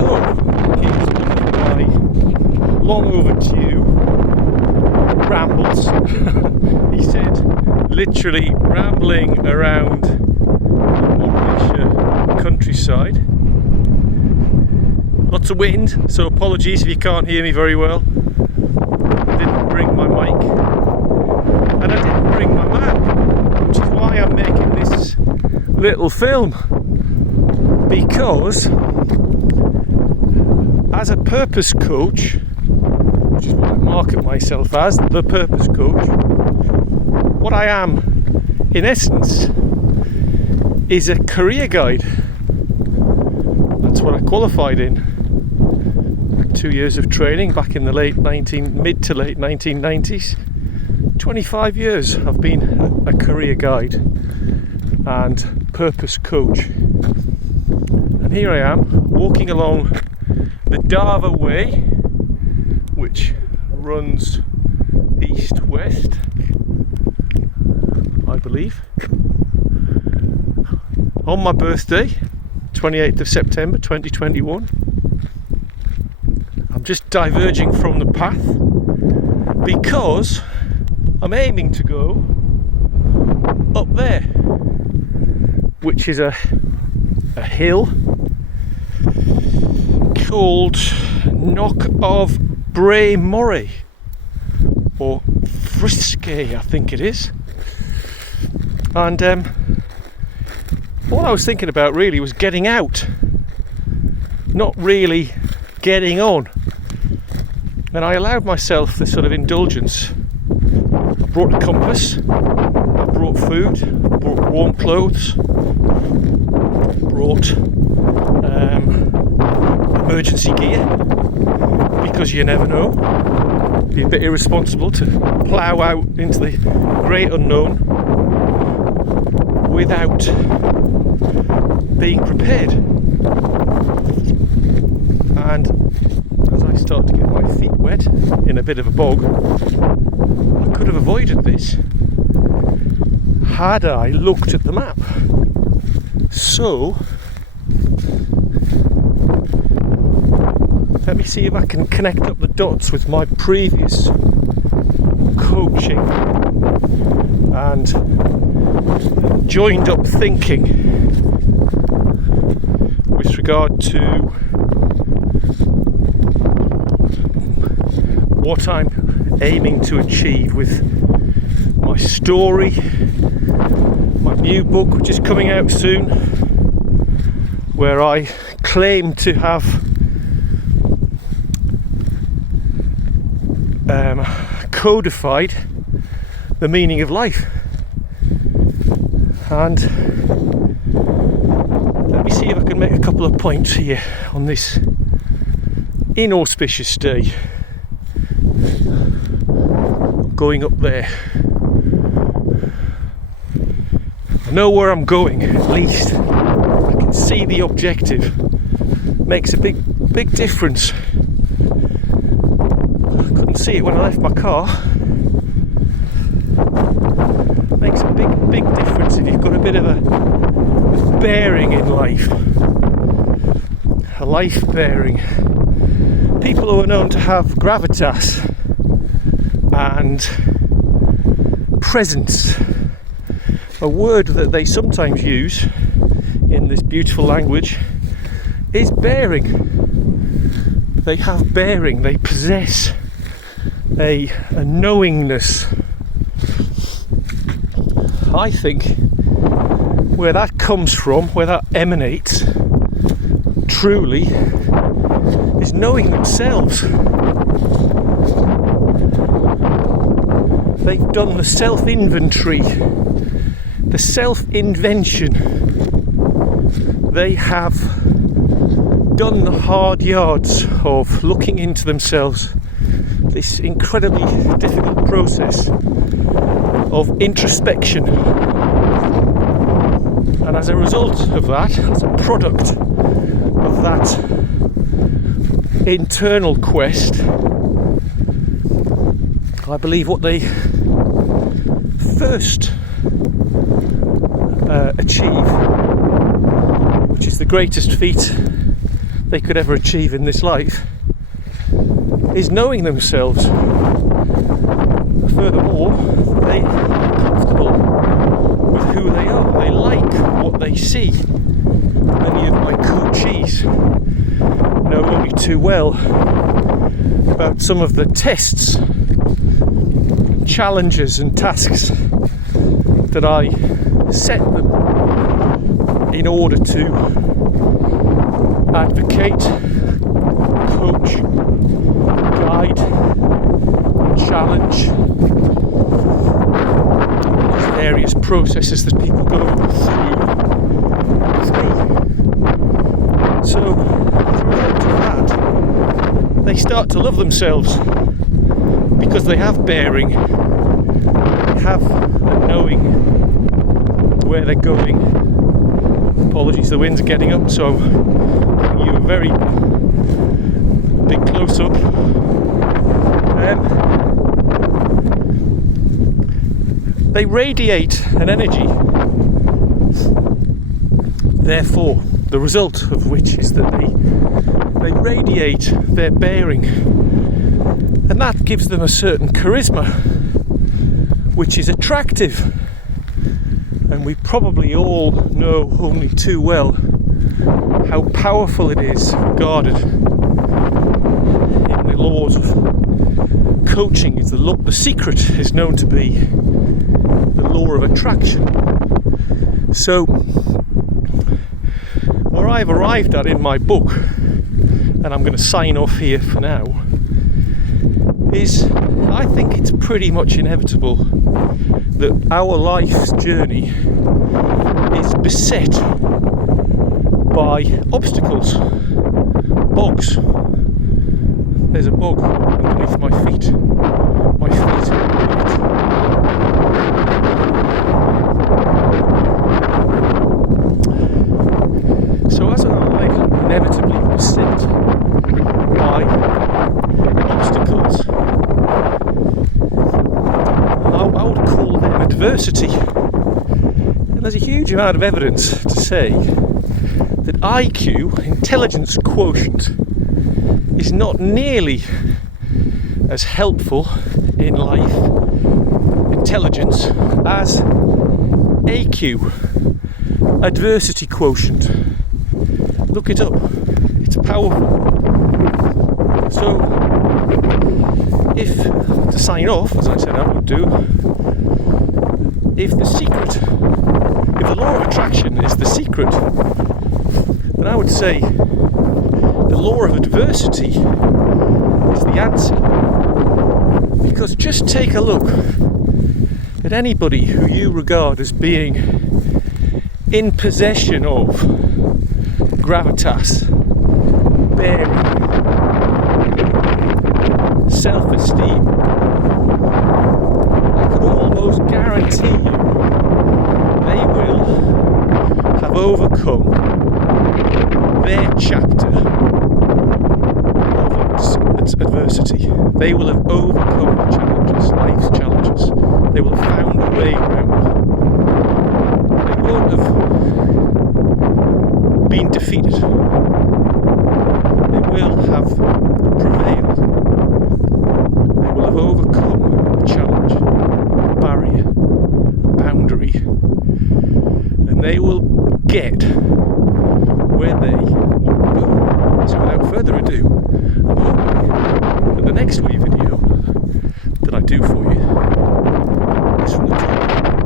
So, here's my long overdue rambles. He said, literally rambling around Warwickshire countryside. Lots of wind, so apologies if you can't hear me very well. I didn't bring my mic, and I didn't bring my man, which is why I'm making this little film. Because as a purpose coach, which is what I market myself as, the purpose coach, what I am in essence is a career guide. That's what I qualified in. 2 years of training back in the mid to late 1990s. 25 years I've been a career guide and purpose coach. And here I am walking along the Darver Way, which runs east-west, I believe, on my birthday, 28th of September 2021. I'm just diverging from the path because I'm aiming to go up there, which is a hill called Knock of Braemoray, or Frisky, I think it is. And all I was thinking about really was getting out, not really getting on. And I allowed myself this sort of indulgence. I brought a compass, I brought food, I brought warm clothes, brought emergency gear, because you never know. It'd be a bit irresponsible to plough out into the great unknown without being prepared. And as I start to get my feet wet in a bit of a bog, I could have avoided this had I looked at the map. So let me see if I can connect up the dots with my previous coaching and joined up thinking with regard to what I'm aiming to achieve with my story, my new book, which is coming out soon, where I claim to have codified the meaning of life. And let me see if I can make a couple of points here on this inauspicious day. I'm going up there. I know where I'm going, at least. I can see the objective. Makes a big difference. I couldn't see it when I left my car. Makes a big difference if you've got a bit of a bearing in life. A life bearing. People who are known to have gravitas and presence, a word that they sometimes use in this beautiful language, is bearing. They have bearing, they possess a knowingness. I think where that comes from, where that emanates truly, is knowing themselves. They've done the self-inventory, the self-invention. They have done the hard yards of looking into themselves, this incredibly difficult process of introspection. And as a result of that, as a product of that internal quest, I believe what they first achieve, which is the greatest feat they could ever achieve in this life is knowing themselves. Furthermore, they are comfortable with who they are. They like what they see. Many of my coachees know only too well about some of the tests, challenges and tasks that I set them in order to advocate, coach, guide, challenge these various processes that people go through. So, as a result of that, they start to love themselves because they have bearing, they have a knowing where they're going. Apologies, the wind's getting up, so I'm giving you a very big close-up. They radiate an energy, therefore the result of which is that they radiate their bearing, and that gives them a certain charisma which is attractive. And we probably all know only too well how powerful it is regarded in the laws of coaching. Is the secret is known to be the law of attraction. So where I've arrived at in my book, and I'm going to sign off here for now, is I think it's pretty much inevitable that our life's journey is beset by obstacles, bogs. There's a bog underneath my feet. My feet are wet. So as our life inevitably beset by obstacles, I would call them adversity. And there's a huge amount of evidence to say that IQ, intelligence quotient, is not nearly as helpful in life, intelligence, as AQ, adversity quotient. Look it up, it's powerful. So, if to sign off, as I said I would do, if the law of attraction is the secret, then I would say the law of adversity is the answer. Because just take a look at anybody who you regard as being in possession of gravitas, bearing, self-esteem. I could almost guarantee you they will have overcome their chapter of adversity. They will have overcome the challenges, life's challenges. They will have found a way around. They won't have been defeated. They will have prevailed. They will have overcome a challenge, a barrier, a boundary, and they will get where they want to go. So without further ado, I'm hoping that the next wee video that I do for you is from the top.